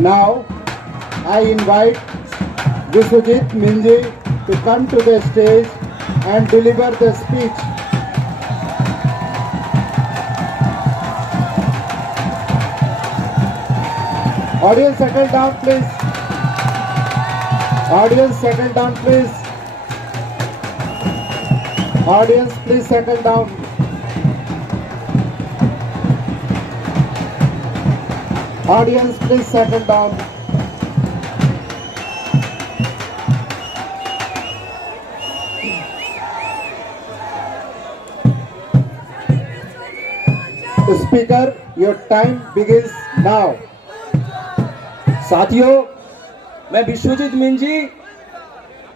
Now, I invite Biswajit Minji to come to the stage and deliver the speech. Audience, settle down, please. Audience, settle down, please. Audience, please settle down. Audience, please settle down. Speaker, your time begins now. साथियों, मैं विश्वजीत मिंजी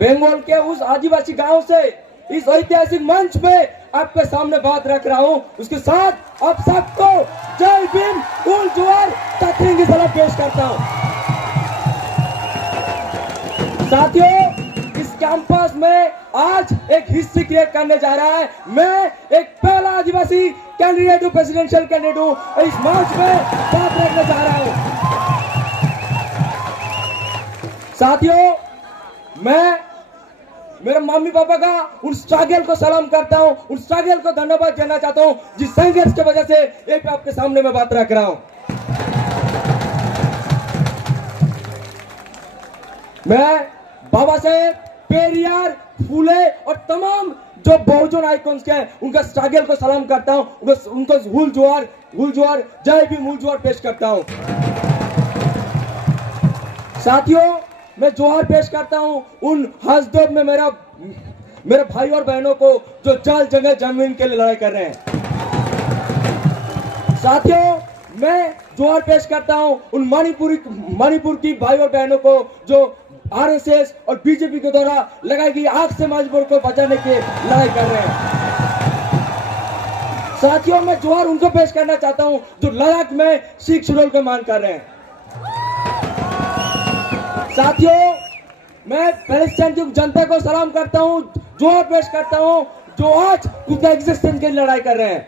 बंगाल के उस आदिवासी गांव से इस ऐतिहासिक मंच में आपके सामने बात रख रहा हूं। उसके साथ आप सबको जय भीम, उल जुआर, तकरीर की सलाम पेश करता हूं। साथियों, इस कैंपस में आज एक हिस्ट्री क्रिएट करने जा रहा है। मैं एक पहला आदिवासी कैंडिडेट हूं, प्रेसिडेंशियल कैंडिडेट हूं। इस मंच में बात रखने जा रहा हूं। साथियों, मैं मेरे मम्मी पापा का उन स्ट्रगल को सलाम करता हूं, उन स्ट्रगल को धन्यवाद देना चाहता हूं जिस संघर्ष की वजह से एक आपके सामने मैं बात रख रहा हूं। मैं बाबा साहेब, पेरियार, फूले और तमाम जो बहुजन आइकॉन्स के हैं उनका स्ट्रगल को सलाम करता हूं, उनको हुल जुआर, जय भीम, हुल जुआर पेश करता हूं। साथियों, मैं जोहार पेश करता हूं उन हसदोब में मेरे भाई और बहनों को जो जल जंगल जमीन के लिए लड़ाई कर रहे हैं। साथियों, मैं जोहार पेश करता हूं उन मणिपुर की भाई और बहनों को जो आरएसएस और बीजेपी के द्वारा लगाई गई आग से मजबूर को बचाने की लड़ाई कर रहे हैं। साथियों, मैं जोहार उनको पेश करना चाहता हूं जो लद्दाख में सिख शेड्यूल को मान कर रहे हैं। साथियों, मैं पैलेस्टाइन की जनता को सलाम करता हूं, जोहार पेश करता हूं जो आज खुद का एग्जिस्टेंस के लिए लड़ाई कर रहे हैं।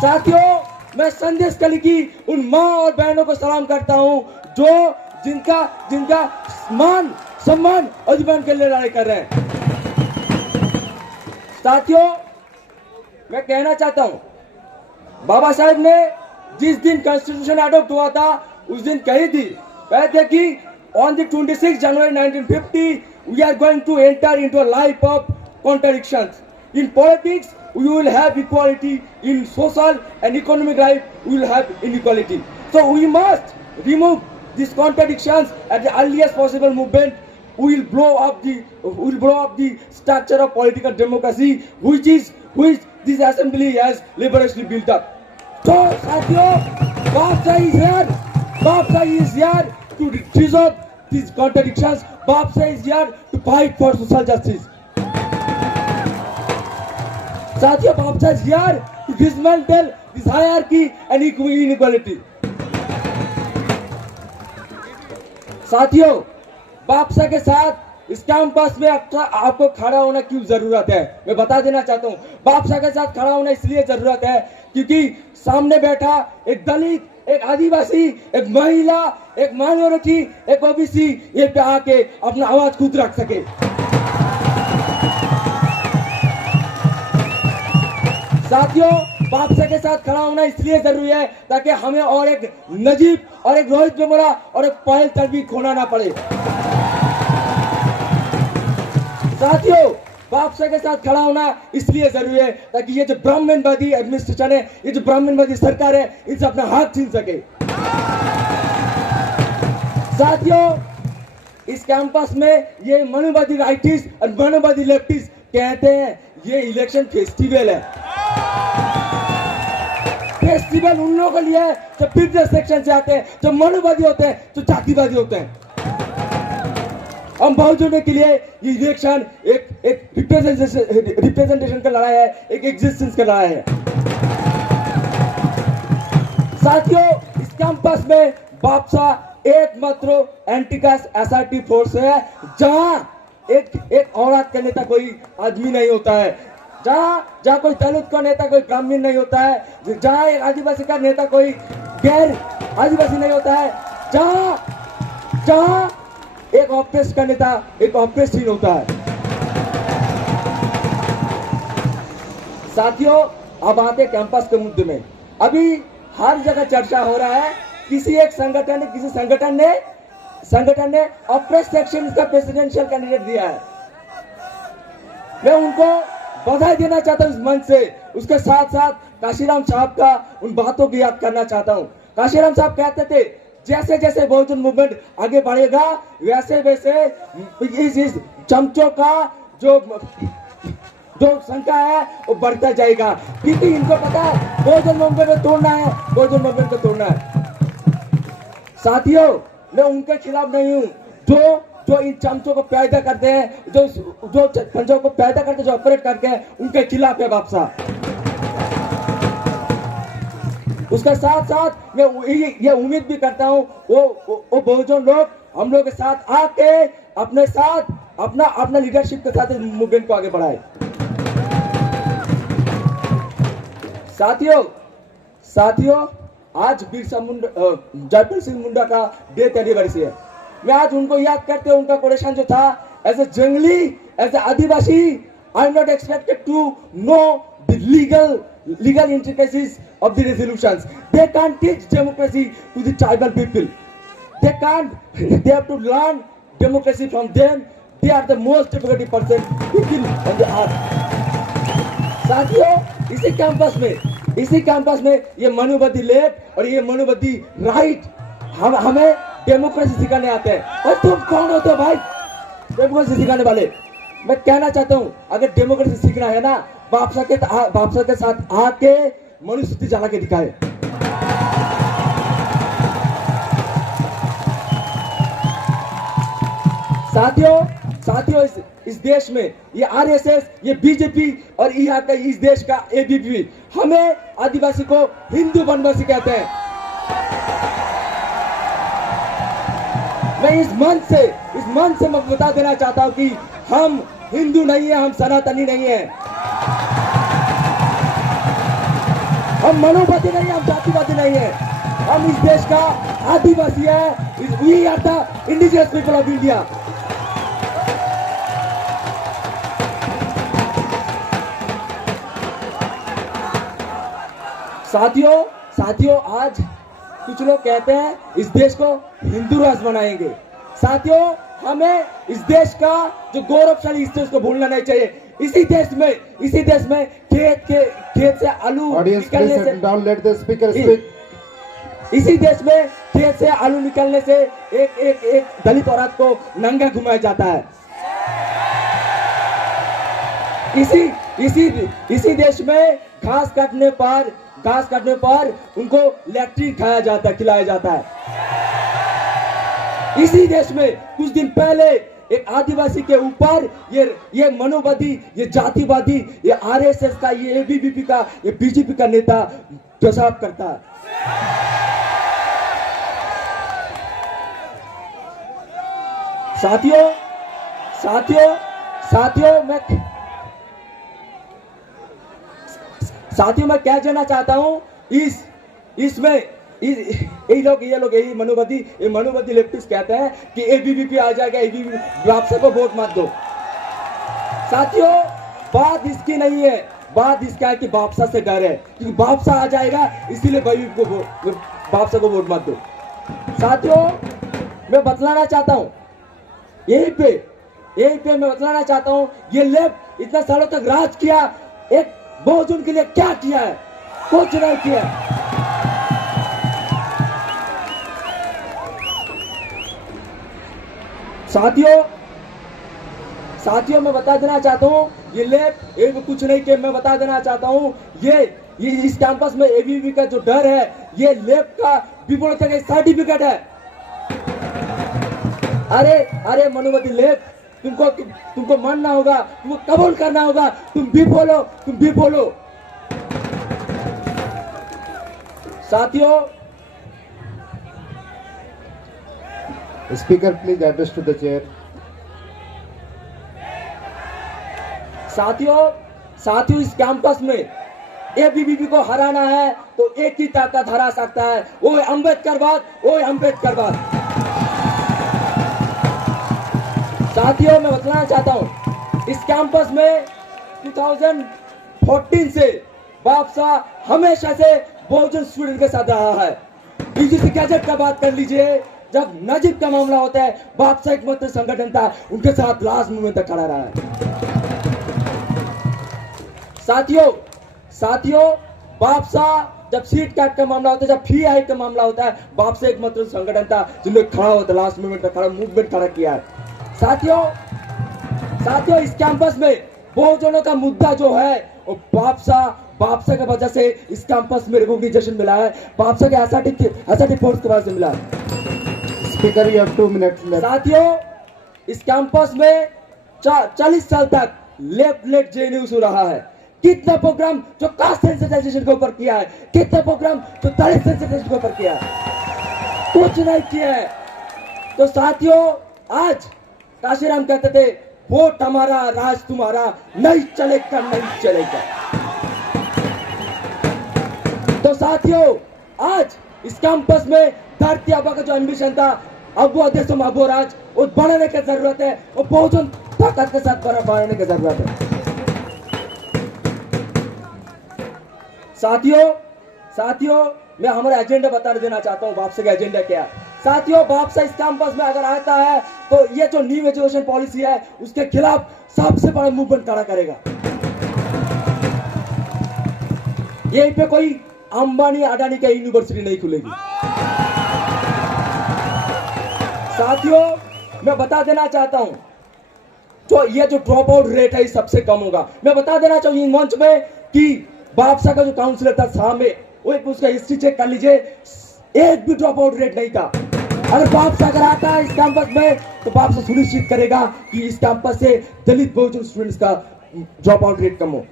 साथियों, मैं संदेश कली की उन मां और बहनों को सलाम करता हूं जो जिनका सम्मान अधिकार के लिए लड़ाई कर रहे हैं। साथियों, मैं कहना चाहता हूं, बाबा साहेब ने जिस दिन कॉन्स्टिट्यूशन अडॉप्ट हुआ था उस दिन कही थी, कहते कि on the 26th January 1950 we are going to enter into a life of contradictions. In politics we will have equality, in social and economic life we will have inequality. So we must remove these contradictions at the earliest possible movement. We will blow up the structure of political democracy which this assembly has laboriously built up. So साथियों, Babsa is here to resolve these contradictions. Babsa is here to fight for social justice. साथियों, Babsa is here to dismantle this hierarchy and inequality. साथियों, Babsa के साथ इस campus में आपको खड़ा होना क्यों जरूरत है, मैं बता देना चाहता हूँ। Babsa के साथ खड़ा होना इसलिए जरूरत है क्योंकि सामने बैठा एक दलित, एक आदिवासी, एक महिला, एक माइनॉरिटी, एक ओबीसी ये पे आके अपना आवाज खुद रख सके। साथियों, बापसा के साथ खड़ा होना इसलिए जरूरी है ताकि हमें और एक नजीब और एक रोहित वेमुला और एक पायल तलवी खोना ना पड़े। साथियों, बापसा के साथ खड़ा होना इसलिए जरूरी है ताकि ये जो ब्राह्मणवादी एडमिनिस्ट्रेशन है, ये जो ब्राह्मणवादी सरकार है, इनसे अपना हाथ छीन सके। साथियों, इस कैंपस में ये मनुवादी राइटिस्ट और मनुवादी लेफ्टिस्ट कहते हैं ये इलेक्शन फेस्टिवल है। फेस्टिवल उन लोगों के लिए है जो बिजनेस सेक्शन से आते हैं, जो मनुवादी होते हैं, जो जातिवादी होते हैं। हम बहुजनों के लिए ये इलेक्शन एक रिप्रेजेंटेशन का लड़ाई है, एक एग्जिस्टेंस का लड़ाई है। साथियों, इस कैंपस में बापसा एकमात्र एंटी कास्ट एसआरटी फोर्स है जहां एक औरत का नेता कोई आदमी नहीं होता है, जहां कोई दलित का नेता कोई ग्रामीण नहीं होता है, जहां एक आदिवासी का नेता कोई गैर आदिवासी नहीं होता है। जहां एक ऑपरेस्ट का नेता एक ऑपरेस्टहीन होता है। साथियों, अब आते कैंपस के मुद्दे में। अभी हर जगह चर्चा हो रहा है, किसी एक संगठन ने ऑपरेस्ट सेक्शन का प्रेसिडेंशियल कैंडिडेट दिया है। मैं उनको बधाई देना चाहता हूं इस मंच से। उसके साथ साथ काशीराम साहब का उन बातों की याद करना चाहता हूं। काशीराम साहब कहते थे, जैसे जैसे बहुजन मूवमेंट आगे बढ़ेगा वैसे वैसे इस चमचों का जो संख्या है वो बढ़ता जाएगा, क्योंकि इनको पता है बहुजन मूवमेंट को तोड़ना है, बहुजन मूवमेंट को तोड़ना है। साथियों, मैं उनके खिलाफ नहीं हूं जो इन चमचों को पैदा करते हैं, जो पंचों को पैदा करते, जो ऑपरेट करते हैं, उनके खिलाफ है बापसा। उसके साथ साथ मैं ये उम्मीद भी करता हूं वो बहुजन लोग हम लोग के साथ आके अपने साथ अपना लीडरशिप के साथ इस मूवमेंट को आगे बढ़ाए। साथियों, आज बिरसा मुंडा जयपाल सिंह मुंडा का डेथ एनिवर्सरी है। मैं आज उनको याद करते हुए उनका कोटेशन जो था, as a jungli, as a adivasi, I am not expected to know the legal intricacies of the resolutions. They can't teach democracy to the tribal people. They have to learn democracy from them. They are the most democratic person people on the earth. साथियों, इसी campus में ये मनुवादी left और ये मनुवादी right हमें democracy सिखाने आते हैं। और तुम कौन होते हो भाई डेमोक्रेसी सिखाने वाले? मैं कहना चाहता हूं, अगर डेमोक्रेसी सीखना है ना, बापसा के साथ आके मनुस्मृति जला के दिखाए। साथियों, इस देश में ये आरएसएस, ये बीजेपी और यहाँ का इस देश का एबीवीपी हमें आदिवासी को हिंदू बनना सिखाते हैं। मैं इस मंच से मैं बता देना चाहता हूं कि हम हिंदू नहीं है, हम सनातनी नहीं है, हम मनोवादी नहीं है, हम जातिवादी नहीं है, हम इस देश का आदिवासी है। We are the indigenous people of India. साथियों, आज कुछ लोग कहते हैं इस देश को हिंदू राष्ट्र बनाएंगे। साथियों, हमें इस देश का जो गौरवशाली हिस्सा उसको भूलना नहीं चाहिए। इसी देश में खेत से आलू निकलने से इसी देश में खेत से आलू निकलने से एक दलित औरत को नंगा घुमाया जाता है। इसी देश में घास काटने पर उनको लैट्रिन खिलाया जाता है। इसी देश में कुछ दिन पहले एक आदिवासी के ऊपर ये मनोवादी, ये जातिवादी, ये आरएसएस का, ये एबीवीपी का, ये बीजेपी का नेता पेशाब करता है। साथियों, मैं क्या जानना चाहता हूं, इसमें ये लोग यही मनोवादी लेफ्टिस्ट कहते हैं कि एबीवीपी आ जाएगा, एबीवीपी बापसा को वोट मत दो। साथियों, बात इसकी नहीं है, बात इसका है कि बापसा से डर है, क्योंकि बापसा आ जाएगा, इसीलिए बापसा को वोट मत दो। साथियों, मैं बतलाना चाहता हूं, यहीं पे मैं बतलाना चाहता हूं, ये लेफ्ट इतना सालों तक राज किया, एक बहुजन के लिए क्या किया है? कुछ नहीं किया। साथियों, मैं बता देना चाहता हूं, ये लेफ्ट एक कुछ नहीं किया। मैं बता देना चाहता हूं, ये इस कैंपस में एबीवीपी का जो डर है, ये लेफ्ट का विफलता का सर्टिफिकेट है। अरे मनोवादी लेफ्ट, तुमको मानना होगा, तुमको कबूल करना होगा, तुम भी बोलो। साथियों, speaker please address to the chair. साथियों, इस कैंपस में एबीवीपी को हराना है तो एक ही ताकत हरा सकता है, वो है अम्बेडकरवाद, वो है अम्बेडकरवाद। साथियों, मैं बताना चाहता हूं, इस कैंपस में 2014 से बापसा हमेशा से बहुजन स्टूडेंट के साथ रहा है। यूजीसी गैजेट का बात कर लीजिए, जब नजीब का मामला होता है, बापसा एकमात्र संगठन था उनके साथ लास्ट मोमेंट तक खड़ा रहा है। साथियों, बापसा जब सीट कैट का मामला होता है, जब फी हाइक का मामला होता है, बापसा एकमात्र संगठन था जिन्होंने खड़ा होता लास्ट मोमेंट तक खड़ा मूवमेंट खड़ा किया है। साथियों, इस कैंपस में बहुजनों का मुद्दा जो है वो बापसा की वजह से इस कैंपस में रिकॉग्निशन मिला है, बापसा के एसआरटी फोर्स की वजह से मिला है। Speaker, you have 2 minutes left. साथियों, इस कैंपस में 40 साल तक लेफ्ट जेएनयू हो रहा है। कितना प्रोग्राम जो कास्ट सेंसिटाइजेशन के ऊपर किया है, कितना प्रोग्राम जो दलित सेंसिटाइजेशन के ऊपर किया है, कुछ नहीं किया है। तो साथियों, आज काशीराम कहते थे वोट हमारा राज तुम्हारा, नहीं चलेगा नहीं चलेगा। तो साथियों, आज इस कैंपस में धरती आबा का जो एम्बिशन था, अब वो देश में अबो राज वो बढ़ाने की जरूरत है, वो बहुजन ताकत के साथ बढ़ाने की जरूरत है। साथियों, मैं हमारा एजेंडा बता देना चाहता हूं, वापसी का एजेंडा क्या है। साथियों, वापसा इस कैंपस में अगर आता है तो ये जो न्यू एजुकेशन पॉलिसी है उसके खिलाफ सबसे बड़ा मूवमेंट खड़ा करेगा। यहीं पे कोई अंबानी अडानी का यूनिवर्सिटी नहीं खुलेगी। साथियों, मैं बता देना चाहता हूं, तो ये जो ड्रॉप आउट रेट है सबसे कम होगा। मैं बता देना चाहूंगी मंच में कि बापसा का जो काउंसिलर था सामने, वो एक उसका हिस्ट्री चेक कर लीजिए, एक भी ड्रॉप आउट रेट नहीं था। अगर बापसा अगर आता है इस कैंपस में तो बापसा सुनिश्चित करेगा कि इस कैंपस से दलित बहुजन स्टूडेंट्स का ड्रॉप आउट रेट कम हो।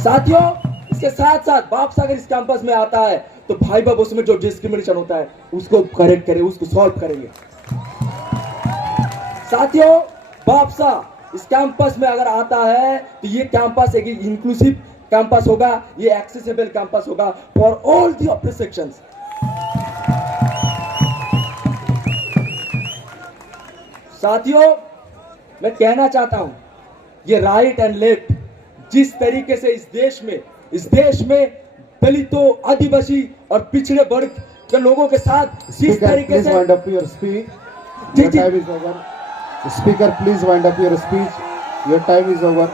साथियों, इसके साथ साथ बापसा अगर इस कैंपस में आता है तो भाई बाबू में जो डिस्क्रिमिनेशन होता है उसको करेक्ट करे, उसको सॉल्व करेंगे। साथियों, बापसा इस कैंपस में अगर आता है तो ये कैंपस एक इंक्लूसिव कैंपस होगा, ये एक्सेसिबल कैंपस होगा for all the oppressed sections. साथियों, मैं कहना चाहता हूं, ये राइट एंड लेफ्ट जिस तरीके से इस देश में दलितों, आदिवासी और पिछड़े वर्ग के लोगों के साथ जिस तरीके से wind up your speech, your time is over. Speaker, please wind up your speech, your time is over.